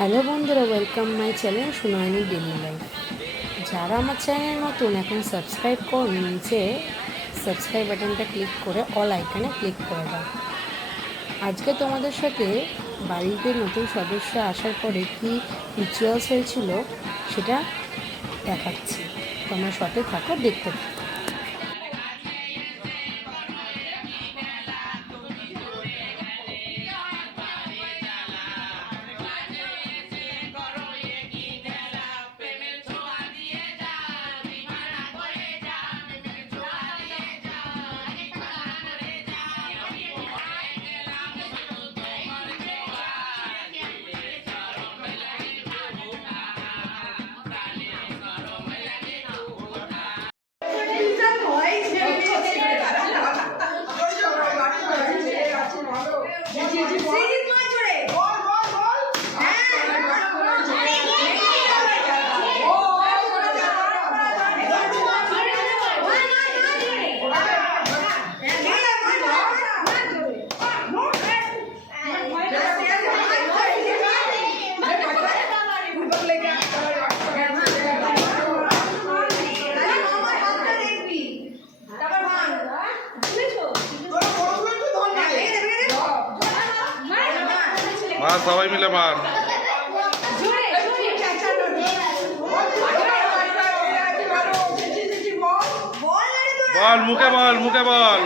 Hello বন্ধুরা, welcome my channel Sunayani daily life. যারা আমার চ্যানেল নতুন এখন সাবস্ক্রাইব করুন, নিচে সাবস্ক্রাইব বাটনটা ক্লিক করে অল আইকনে ক্লিক করে দাও। আজকে তোমাদের সাথে বাড়িতে নতুন সদস্য আসার পরে কি রিচুয়ালস হয়েছিল সেটা দেখাচ্ছি। তোমরা সাথে থাকো, দেখতে থাকো। মার সবাই মিলে মার। বল মুখে বল, মুখে বল।